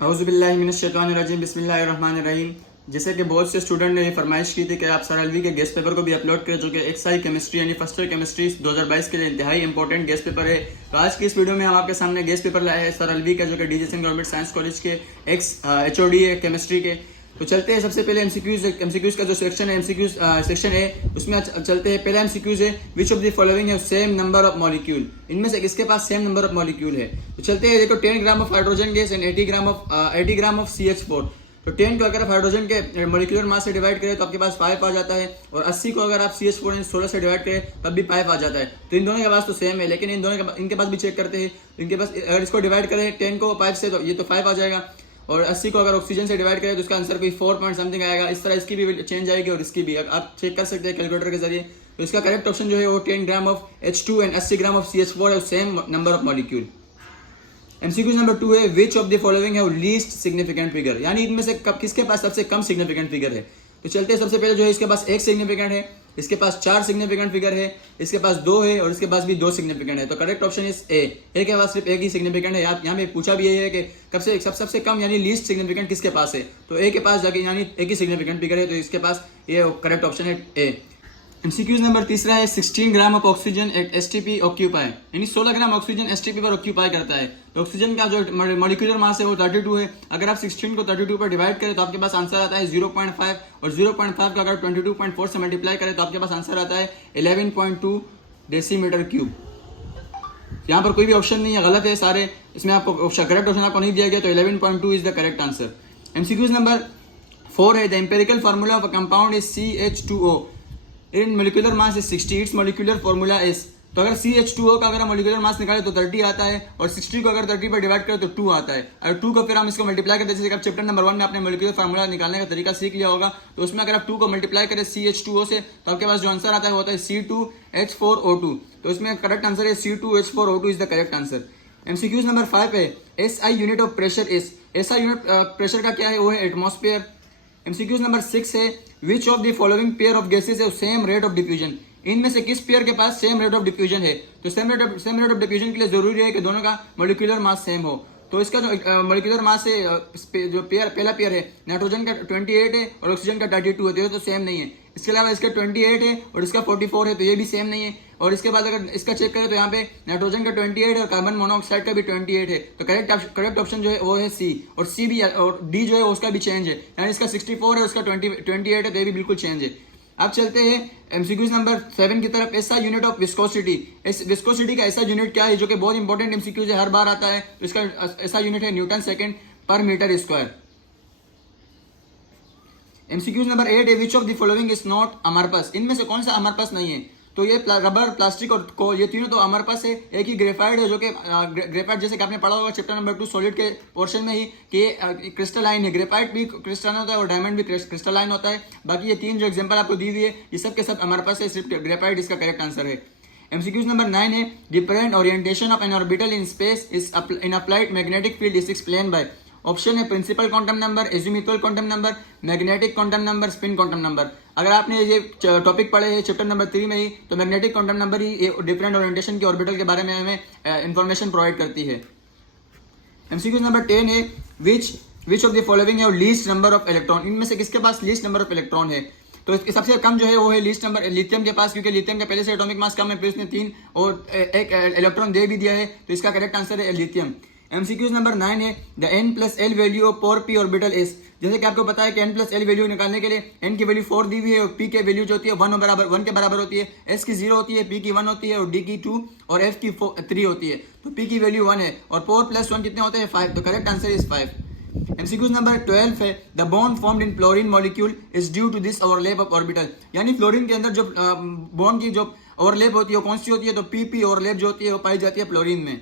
औज़ुबिल्लाहिमिनश्शैतानिर्रजीम बिस्मिल्लाहिर्रहमानिर्रहीम। जैसे कि बहुत से स्टूडेंट ने ये फरमाइश की थी कि आप सर अलवी के गेस्ट पेपर को भी अपलोड करें, जो कि एक्साई केमिस्ट्री यानी फर्स्ट ईयर केमिस्ट्री 2022 के लिए इंतहाई इंपॉर्टेंट गेस्ट पेपर है। तो आज की इस वीडियो में हम आपके सामने गेस्ट पेपर लाए हैं सर अलवी का, जो कि DJ Singh government science college के एक्स HOD है केमिस्ट्री के। तो चलते हैं सबसे पहले एमसीक्यूज का जो सेक्शन है, एमसीक्यूज सेक्शन है, उसमें चलते हैं। पहला एमसीक्यूज है, विच ऑफ द फॉलोइंग है सेम नंबर ऑफ मॉलिक्यूल। इनमें से किसके पास सेम नंबर ऑफ मॉलिक्यूल है। तो चलते हैं, देखो 10 gram of hydrogen gas and 80 gram of CH4। तो 10 को अगर आप हाइड्रोजन के मॉलिक्यूलर मास से डिवाइड करें तो आपके पास 5 आ जाता है, और 80 को अगर आप CH4 यानी 16 से डिवाइड करें तब भी 5 आ जाता है। तो इन दोनों के पास तो सेम है, लेकिन इनके पास भी चेक करते हैं। इनके पास अगर इसको डिवाइड करें 10 को 5 से तो ये तो 5 आ जाएगा, और 80 को अगर ऑक्सीजन से डिवाइड करें तो उसका आंसर कोई 4 पॉइंट समथिंग आएगा। इस तरह इसकी भी चेंज आएगी और इसकी भी आप चेक कर सकते हैं कैलकुलेटर के जरिए। तो इसका करेक्ट ऑप्शन जो है वो 10 gram of H2 and 80 gram of CH4 है, same number of molecule. MCQ number 2 है, विच ऑफ द फॉलोइंग है लीस्ट सिग्निफिकेंट फिगर, यानी इनमें से किसके पास सबसे कम सिग्निफिकेंट फिगर है। तो चलते हैं, सबसे पहले जो है इसके पास 1 सिग्निफिकेंट है, इसके पास 4 सिग्निफिकेंट फिगर है, इसके पास 2 है, और इसके पास भी 2 सिग्निफिकेंट है। तो करेक्ट ऑप्शन इज ए के पास सिर्फ एक ही सिग्निफिकेंट है। यहाँ पे पूछा भी ये है कि सबसे कम यानी लीस्ट सिग्निफिकेंट किसके पास है। तो ए के पास जाके यानी एक ही सिग्निफिकेंट फिगर है, तो इसके पास ये करेक्ट ऑप्शन है ए। एमसीक्यूज नंबर तीसरा है, 16 gram of oxygen at STP occupy, यानी 16 ग्राम ऑक्सीजन STP पर ऑक्यूपाई करता है। तो ऑक्सीजन का जो मॉलिक्यूलर मास है वो 32 है। अगर आप 16 को 32 पर डिवाइड करें तो आपके पास आंसर आता है 0.5, और 0.5 का अगर 22.4 से मल्टीप्लाई करें तो आपके पास आंसर आता है 11.2 डेसीमीटर क्यूब। यहाँ पर कोई भी ऑप्शन नहीं है, गलत है सारे। इसमें आपको करेक्ट ऑप्शन आपको नहीं दिया गया, तो 11.2 is the correct answer. MCQs number 4 है, the empirical formula of a compound is CH2O in molecular mass is 60, it's molecular formula is. तो अगर CH2O का अगर मोलिकुलर मास निकाले तो 30 आता है, और 60 को अगर 30 पर डिवाइड करें तो 2 आता है। और 2 को फिर हम इसको मल्टीप्लाई करते हैं, जैसे आप चैप्टर नंबर 1 में आपने मोलिकुलर फार्मूला निकालने का तरीका सीख लिया होगा। तो उसमें अगर आप 2 को मल्टीप्लाई करें CH2O से तो आपके पास जो आंसर आता है वो होता है C2H4O2। तो इसमें करेक्ट आंसर है C2H4O2 is the correct answer. MCQs number 5 है, SI unit of pressure is. SI unit pressure का क्या है, वो है एटमॉस्फेयर। एमसीक्यूज नंबर 6 है, which of the following pair of gases है सेम रेट ऑफ डिफ्यूजन। इनमें से किस पेयर के पास सेम रेट ऑफ डिफ्यूजन है। तो सेम रेट ऑफ डिफ्यूजन के लिए जरूरी है कि दोनों का मॉलिक्यूलर मास सेम हो। तो इसका जो मॉलिक्यूलर मास है, जो पहला पेयर है, नाइट्रोजन का 28 है और ऑक्सीजन का 32 है, तो ये तो सेम नहीं है। इसके अलावा इसका 28 है और इसका 44 है, तो ये भी सेम नहीं है। और इसके बाद अगर इसका चेक करें तो यहाँ पे नाइट्रोजन का 28 है और कार्बन मोनोऑक्साइड का भी 28 है। तो करेक्ट ऑप्शन जो है वो है सी, और सी भी, और डी जो है उसका भी चेंज है, यानी इसका 64 है, उसका 28 है, तो ये भी बिल्कुल चेंज है। अब चलते हैं एमसीक्यूज नंबर 7 की तरफ। ऐसा यूनिट ऑफ विस्कोसिटी, इस विस्कोसिटी का ऐसा यूनिट क्या है, जो कि बहुत इंपॉर्टेंट एमसीक्यूज है, हर बार आता है। तो इसका ऐसा यूनिट है न्यूटन सेकंड पर मीटर स्क्वायर। एमसीक्यूज नंबर 8 है, which of the following is not amorphous. इनमें से कौन सा अमरपस नहीं है। तो ये रबर, प्लास्टिक और ये तीनों तो अमरपस है। एक ही ग्रेफाइट है, जो कि ग्रेफाइट जैसे कि आपने पढ़ा होगा चैप्टर नंबर 2 सॉलिड के पोर्शन में ही, कि क्रिस्टलाइन है। ग्रेफाइट भी क्रिस्टलाइन होता है और डायमंड भी क्रिस्टलाइन होता है। बाकी ये 3 जो एग्जांपल आपको दी हुई है, ये सब के सब अमरपस है, सिर्फ ग्रेफाइट इसका करेक्ट आंसर है। एमसीक्यूज नंबर 9 है, the present orientation of an orbital in space is in applied magnetic field is explain by. Option है principal quantum number, azimuthal quantum number, magnetic quantum number, spin quantum number. अगर आपने ये topic पढ़े हैं chapter number 3 में ही, तो magnetic quantum number ही different orientation के orbital के बारे में हमें इंफॉर्मेशन प्रोवाइड करती है। एमसीक्यू नंबर 10 है, विच ऑफ द फॉलोइंग है लीस्ट नंबर ऑफ इलेक्ट्रॉन। इनमें से किसके पास लीस्ट नंबर ऑफ इलेक्ट्रॉन है। तो इसके सबसे कम जो है वो है लीस्ट नंबर लिथियम के पास, क्योंकि लिथियम का पहले से एटॉमिक मास कम है, फिर उसने 3 और एक इलेक्ट्रॉन दे भी दिया है, तो इसका करेक्ट आंसर है लिथियम। एमसीक्यूज नंबर 9 है, the n+l value of pore p orbital is. जैसे कि आपको पता है कि n+l वैल्यू निकालने के लिए n की वैल्यू 4 दी हुई है, और p के वैल्यू जो होती है 1 के बराबर होती है, s की 0 होती है, p की 1 होती है, और d की 2 और f की 3 होती है। तो p की वैल्यू 1 है, और 4 + 1 कितने होते हैं 5। तो correct answer is 5। MCQs number 12 है, the bond formed in fluorine molecule is due to this overlap of orbital. यानी फ्लोरीन के अंदर जो बॉन्ड की जो ओवरलैप होती है, कौन सी होती है। तो p ओवरलैप जो होती है वो पाई जाती है फ्लोरीन में।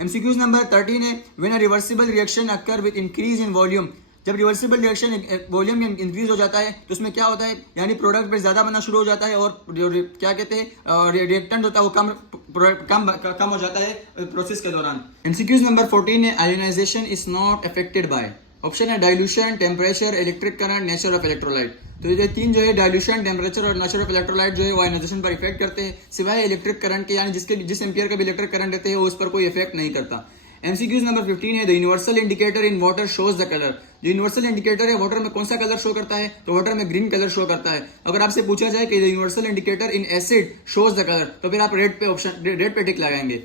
एमसीक्यूज नंबर 13 है, when a reversible reaction occur with increase in volume. जब रिवर्सिबल रिएक्शन वॉल्यूम में इंक्रीज हो जाता है तो उसमें क्या होता है, यानी प्रोडक्ट पे ज्यादा बनना शुरू हो जाता है, और क्या कहते हैं रिएक्टेंट होता है वो कम हो जाता है प्रोसेस के दौरान। एमसीक्यूज नंबर 14 है, ionization is not affected by. Option है dilution, temperature, electric current, nature of electrolyte. तो ये 3 जो है डाइल्यूशन, टेम्परेचर और नेचर ऑफ इलेक्ट्रोलाइट जो है वो आयोनाइजेशन पर इफेक्ट करते हैं, सिवाय इलेक्ट्रिक करंट के, यानी जिस एम्पियर का भी इलेक्ट्रिक करंट रहते हैं वो उस पर कोई इफेक्ट नहीं करता। एमसीक्यूज नंबर 15 है the universal indicator in water shows the colour. जो यूनिवर्सल इंडिकेटर है वाटर में कौन सा कलर शो करता है, तो वाटर में ग्रीन कलर शो करता है। अगर आपसे पूछा जाए कि the universal indicator in acid shows the colour, तो फिर आप रेड पे टिक लगाएंगे।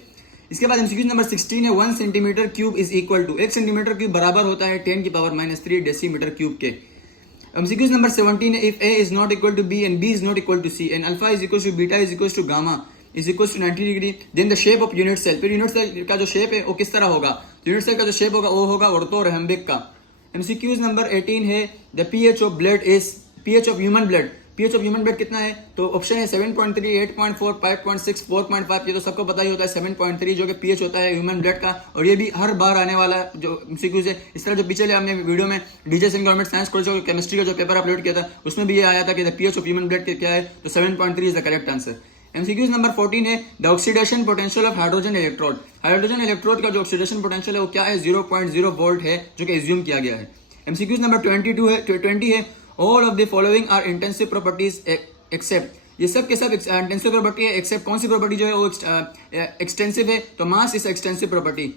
इसके बाद एमसीक्यूज नंबर 16 है 1 centimetre cube is equal to, 1 centimetre cube बराबर होता है 10 की पावर -3 डेसीमीटर क्यूब के। एमसीक्यूज नंबर 17 है if A is not equal to B and B is not equal to C and alpha is equal to beta is equal to gamma is equal to 90 degree, then the shape of unit cell. फिर unit cell का जो shape है वो किस तरह होगा, unit cell का जो शेप होगा वो होगा ऑर्थोरहम्बिक का। एमसीक्यूज नंबर 18 है the pH of blood is, pH of human blood, pH of human blood कितना है, तो ऑप्शन है 7.3, 8.4, 5.6, 4.5। ये तो सबको पता ही होता है 7.3 जो कि पीएच होता है ह्यूमन ब्लड का, और ये भी हर बार आने वाला जो एमसीक्यूज है। इस तरह जो पिछले हमने वीडियो में DJ Singh government science college का केमिस्ट्री का जो पेपर अपलोड किया था उसमें भी ये आया था कि the pH of human blood क्या है, तो 7.3 is the correct answer. MCQs number 14 है the oxidation potential of hydrogen electrode. Hydrogen electrode का जो ऑक्सीडेशन पोटेंशियल है वो क्या है, 0.0 वोल्ट है, जो कि एज्यूम किया गया है। एमसीक्यूज नंबर 20 है all of the following are intensive properties except, ये सब के सब इंटेंसिव प्रॉपर्टी है एक्सेप्ट कौन सी प्रॉपर्टी जो है वो एक्सटेंसिव है, तो मास इज एक्सटेंसिव प्रॉपर्टी।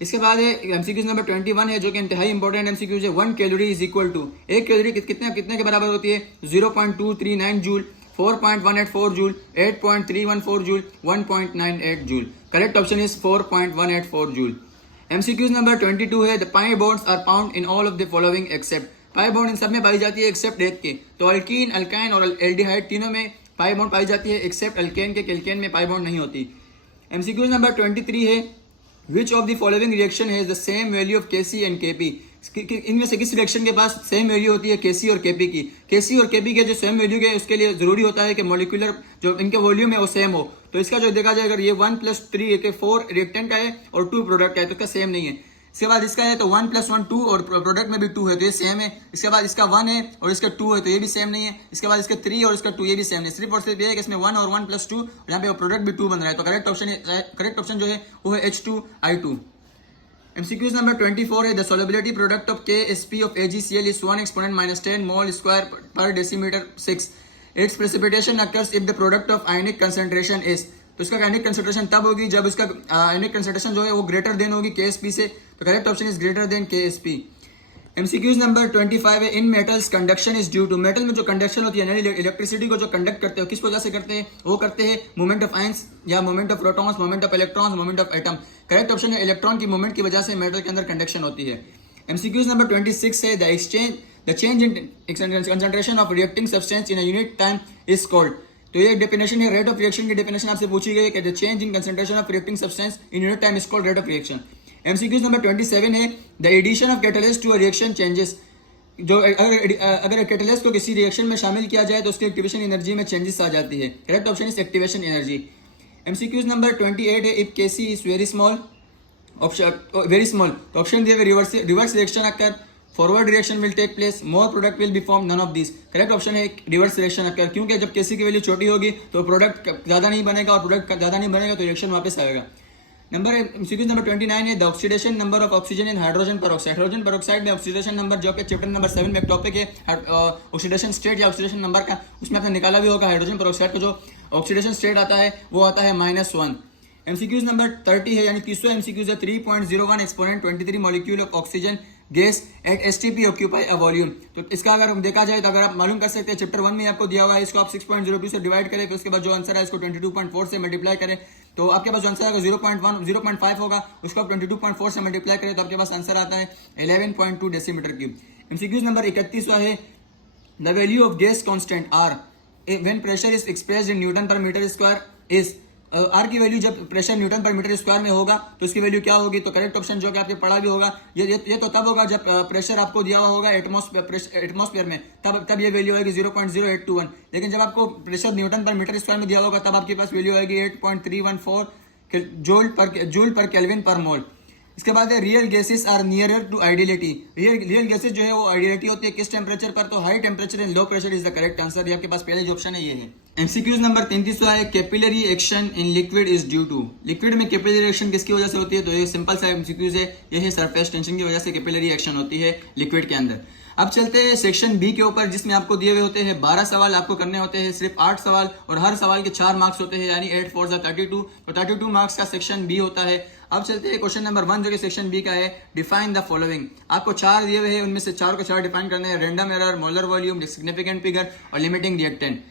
इसके बाद है एमसीक्यूज नंबर 21 है जो कि इंतहाई इंपॉर्टेंट एमसीक्यूज है 1 calorie is equal to, 1 calorie कितने के बराबर होती है, 0.239 joule, 4.184 joule, 8.314 joule, 1.98 joule. Correct option is 4.184 joule. MCQs number 22 है the pi bonds are found in all of the following except, pi bond in सब में पाई जाती है एक्सेप्ट एक के, तो अल्कीन, अल्काइन और एल्डिहाइड तीनों में पाई बॉन्ड पाई जाती है एक्सेप्ट अल्केन के, एल्केन में पाई बॉन्ड नहीं होती। एमसीक्यूज नंबर 23 है which of the following reaction has the same value of KC and KP, इनमें से किस रिएक्शन के पास सेम वैल्यू होती है केसी और केपी की। केसी और केपी के जो सेम वैल्यू के उसके लिए जरूरी होता है कि मॉलिक्यूलर जो इनके वॉल्यूम है वो सेम हो, तो इसका जो देखा जाए अगर ये 1 + 3 के 4 रिएक्टेंट का है और 2 प्रोडक्ट का है तो इसका सेम नहीं है। इसके बाद इसका है तो 1 + 1 2 और प्रोडक्ट में भी 2 है तो ये सेम है। इसके बाद इसका 1 है और इसका 2 है तो ये भी सेम नहीं है। इसके बाद इसका 3 और इसका 2 ये भी सेम नहीं, सिर्फ और सिर्फ ये है कि इसमें 1 और 1 + 2 यहाँ पे प्रोडक्ट भी 2 बन रहा है, तो करेक्ट ऑप्शन जो है वो है H2I2। एमसीक्यूज नंबर 24 है the solubility product of KSP of AgCl is 1 exponent -10 mol square per decimeter 6, it's precipitation occurs if the product of ionic concentration is, तो इसका आयनिक कंसंट्रेशन तब होगी जब इसका आयनिक कंसंट्रेशन जो है वो ग्रेटर देन होगी KSP से, तो correct option is greater than KSP। MCQs number 25 है in metals conduction is due to, metal में जो कंडक्शन होती है यानी इलेक्ट्रिसिटी को जो कंडक्ट करते हो किस वजह से करते हैं, वो करते हैं मूवमेंट ऑफ आयंस या movement of protons, movement of electrons, movement of atom. Correct option है इलेक्ट्रॉन की मूवमेंट की वजह से मेटल के अंदर कंडक्शन होती है। एमसीक्यूज नंबर 26 है the change in concentration of reacting substance in a unit time is called, तो ये डेफिनेशन है रेट ऑफ रिएक्शन की डेफिनेशन आपसे पूछी गई है कि the change in concentration of reacting substance in unit time is called rate of reaction. MCQs number 27 है the addition of catalyst to a reaction changes, जो अगर कैटलिस्ट को किसी रिएक्शन में शामिल किया जाए तो उसकी एक्टिवेशन एनर्जी में चेंजेस आ जाती है। Correct option is activation energy. MCQs number 28 है if KC is very small, तो ऑप्शन दिए reverse reaction occur, forward reaction will take place, more product will be form, none of this. Correct option है reverse reaction occur, क्योंकि जब केसी की value छोटी होगी तो प्रोडक्ट ज्यादा नहीं बनेगा और प्रोडक्ट ज्यादा नहीं बनेगा तो रिएक्शन वापस आएगा। एमसीक्यूज नंबर 29 है the oxidation number of oxygen in hydrogen peroxide, hydrogen peroxide में ऑक्सीडेशन नंबर जो कि चैप्टर नंबर 7 में एक टॉपिक है ऑक्सीडेशन स्टेट या ऑक्सीडेशन नंबर का, उसमें आपने निकाला भी होगा। हाइड्रोजन पेरोक्साइड का जो ऑक्सीडेशन स्टेट आता है वो आता है -1। एमसीक्यूज नंबर 30 है यानी 30वां एमसीक्यूज है 3.01 exponent 23 molecule of oxygen gas at STP occupy a volume, तो इसका अगर देखा जाए तो अगर आप मालूम कर सकते हैं चैप्टर 1 में आपको दिया हुआ है, इसको आप 6.02 से डिवाइड करें, फिर उसके बाद जो आंसर है इसको 22.4 से मल्टीप्लाई करें, तो आपके पास जो आंसर आएगा 0.5 होगा, उसको आप 22.4 से मल्टीप्लाई करें तो आपके पास आंसर आता है 11.2 डेसीमीटर क्यूब। एमसीक्यूज नंबर 31वां है the value of gas constant R when pressure is expressed in newton पर मीटर स्क्वायर इज, आर की वैल्यू जब प्रेशर न्यूटन पर मीटर स्क्वायर में होगा तो इसकी वैल्यू क्या होगी, तो करेक्ट ऑप्शन जो कि आपने पढ़ा भी होगा ये तो तब होगा जब प्रेशर आपको दिया हुआ होगा एटमॉस्फेयर में, तब ये वैल्यू आएगी 0.0821, लेकिन जब आपको प्रेशर न्यूटन पर मीटर स्क्वायर में दिया होगा तब आपके पास वैल्यू आएगी 8.314 जूल पर केल्विन पर मोल। इसके बाद है real gases are nearer to ideality, real gases जो है वो आइडियलिटी होती है किस टेम्परेचर पर, तो high temperature and low pressure is the correct answer. ये आपके पास पहले जो ऑप्शन है ये है। एमसीक्यूज नंबर 33वां है capillary action in liquid is due to, liquid में कैपिलरी एक्शन किसकी वजह से होती है, तो ये सिंपल सा एमसीक्यूज है, ये है सरफेस टेंशन की वजह से कैपिलरी एक्शन होती है लिक्विड के अंदर। अब चलते हैं सेक्शन बी के ऊपर जिसमें आपको दिए हुए होते हैं 12 सवाल आपको करने होते हैं, सिर्फ 8 सवाल और हर सवाल के 4 मार्क्स होते हैं यानी 8 4 32, तो 32 मार्क्स का सेक्शन बी होता है। अब चलते हैं क्वेश्चन नंबर 1 जो कि सेक्शन बी का है, डिफाइन द फॉलोइंग। आपको 4 दिए हुए हैं, उनमें से 4 को 4 डिफाइन करने हैं, random error, molar volume, significant figure और लिमिटिंग रिएक्टेंट।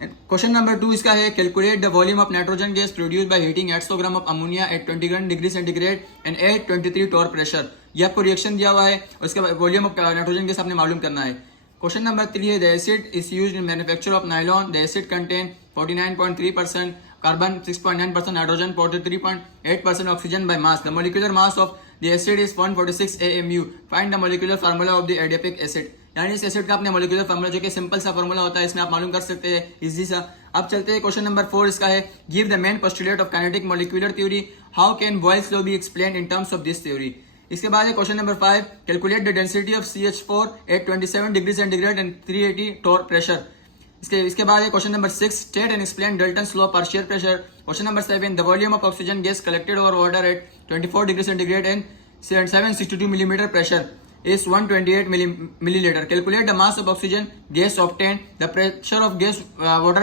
क्वेश्चन नंबर 2 इसका है, calculate the volume of nitrogen gas produce by heating 800 gram of ammonia at 21 degree centigrade and at 23 torr pressure. ये आपको रिएक्शन दिया हुआ है और इसका वॉल्यूम ऑफ नाइट्रोजन गैस आपने मालूम करना है। क्वेश्चन नंबर 3 है, the acid is used in manufacture of nylon, the acid contain 49.3% carbon, 6.9% nitrogen, 43.8% oxygen by mass. The molecular mass of the acid is 146 AMU। Find the molecular formula of the adipic acid. यानी इस acid का अपने molecular formula जो कि simple सा formula होता है, इसमें आप मालूम कर सकते हैं, इजी सा। अब चलते हैं क्वेश्चन नंबर 4 इसका है, give the main postulate of kinetic molecular theory, how can Boyle's law be explained in terms of this theory. इसके बाद है question number 5, calculate the density of CH4 at 27 degree centigrade and 380 torr pressure. इसके बाद है question number 6, state and explain Dalton's law for share pressure. Question number 7, the volume of oxygen gas collected over water at 24 degree centigrade and 762 millimetre pressure is 128 milliliter. Calculate the mass of oxygen gas obtained. The pressure of gas water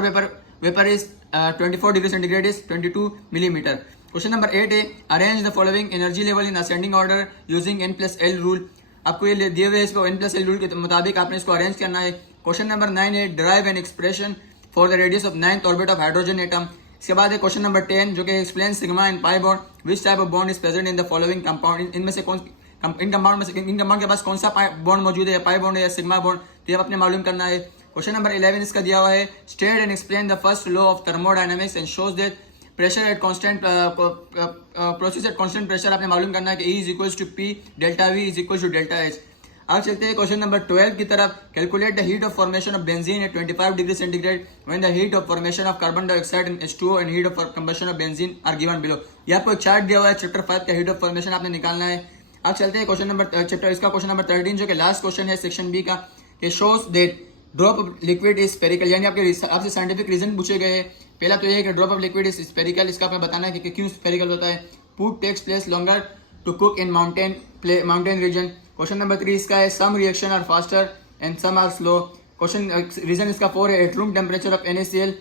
vapor is 24 degree centigrade is 22 millimeter. Question number 8 है, arrange the following energy level in ascending order using N+L rule. आपको ये दिए हुए इसको N+L rule के मुताबिक आपने इसको अरेंज करना है। क्वेश्चन नंबर 9 है, derive an expression for the radius of 9th orbit of hydrogen atom. इसके बाद है क्वेश्चन नंबर 10 जो कि explain sigma and pi bond, which type of bond is present in the following compound. इनमें से इन compound के पास कौन सा बॉन्ड मौजूद है, पाई बॉन्ड है या सिग्मा बॉन्ड, तो ये अपने मालूम करना है। क्वेश्चन नंबर 11 इसका दिया हुआ है, state and explain the first law of thermodynamics and shows that pressure at constant process at constant pressure आपने मालूम करना है कि E is equals to P delta V is equals to delta H। अब चलते हैं क्वेश्चन नंबर 12 की तरफ, calculate the heat of formation of benzene at 25 degree centigrade when the heat of formation of carbon dioxide in H2O and heat of combustion of benzene are given below. ये आपको एक chart दिया हुआ है, chapter 5 का heat of formation आपने निकालना है। अब चलते हैं क्वेश्चन नंबर क्वेश्चन नंबर 13 जो कि लास्ट क्वेश्चन है सेक्शन बी का, कि shows that drop of liquid is spherical. यानी आपसे साइंटिफिक रीजन पूछे गए हैं। पहला तो ये है कि drop of liquid is spherical, इसका आपने बताना है कि क्यों स्फेरिकल होता है। Food takes place longer to cook in mountain region. Question number 3 इसका है, some reaction are faster and some are slow. Question reason इसका 4 है, at room temperature of NaCl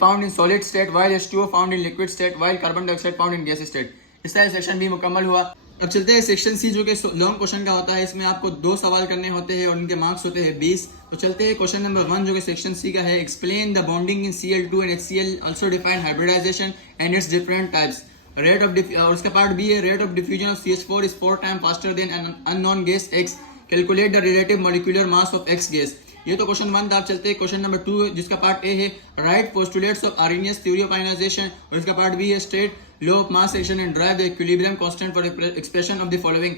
found in solid state while H2O found in liquid state while carbon dioxide found in gas state. इसका section B मुकम्मल हुआ। अब चलते हैं section C जो कि लॉन्ग क्वेश्चन का होता है। इसमें आपको 2 सवाल करने होते हैं और उनके मार्क्स होते हैं 20। तो चलते हैं क्वेश्चन नंबर 1 जो कि सेक्शन सी का है, explain the bonding in Cl2 and HCl, also define hybridization and it's different types. Rate of और उसका पार्ट बी है, rate of diffusion of CH4 is 4 time faster than an unknown gas X। Calculate the relative molecular mass of X gas. ये तो question 1 था। आप चलते हैं question number 2 जिसका पार्ट ए है, write postulates of Arrhenius theory of ionization, और इसका पार्ट बी है, state law of mass action and drive the equilibrium constant for expression of the following.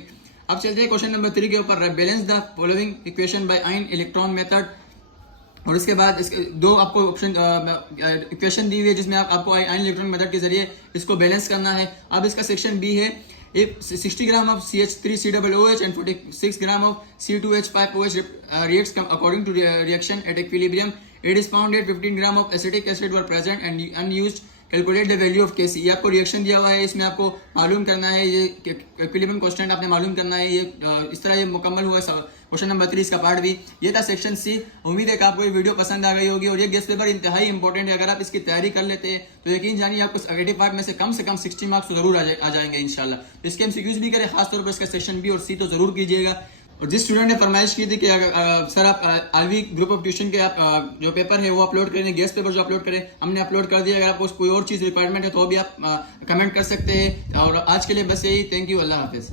अब चलते हैं क्वेश्चन नंबर 3 के ऊपर, balance the following equation by ion electron method. और इसके बाद इसके 2 आपको ऑप्शन इक्वेशन दी हुई है जिसमें आपको आयन इलेक्ट्रॉन मेथड के जरिए इसको बैलेंस करना है। अब इसका सेक्शन बी है, if 60 gram of CH3COOH and 46 gram of C2H5OH reacts according to reaction at equilibrium, it is found that 15 gram of acetic acid were present and unused. Calculate the value of Kc। ये आपको reaction दिया हुआ है, इसमें आपको मालूम करना है, ये इक्विलिब्रियम कांस्टेंट आपने मालूम करना है। ये इस तरह ये मुकम्मल हुआ क्वेश्चन नंबर 3 इसका पार्ट भी। ये था सेक्शन सी। उम्मीद है कि आपको ये वीडियो पसंद आ गई होगी और ये गेस्ट पेपर इंतहाई इंपॉर्टेंट है। अगर आप इसकी तैयारी कर लेते हैं तो यकीन जानिए आपको 85 में से कम 60 मार्क्स तो जरूर आ जाएंगे इंशाल्लाह। इसके MCQs भी करें, खासतौर पर इसका सेक्शन बी और सी तो जरूर कीजिएगा। और जिस स्टूडेंट ने फरमाइश की थी कि सर आप आलवी ग्रुप ऑफ ट्यूशन के आप जो पेपर है वो अपलोड करें, गेस्ट पेपर जो अपलोड करें, हमने अपलोड कर दिया। अगर आपको कोई और चीज़ रिक्वायरमेंट है तो भी आप कमेंट कर सकते हैं। और आज के लिए बस यही, थैंक यू, अल्लाह हाफिज़।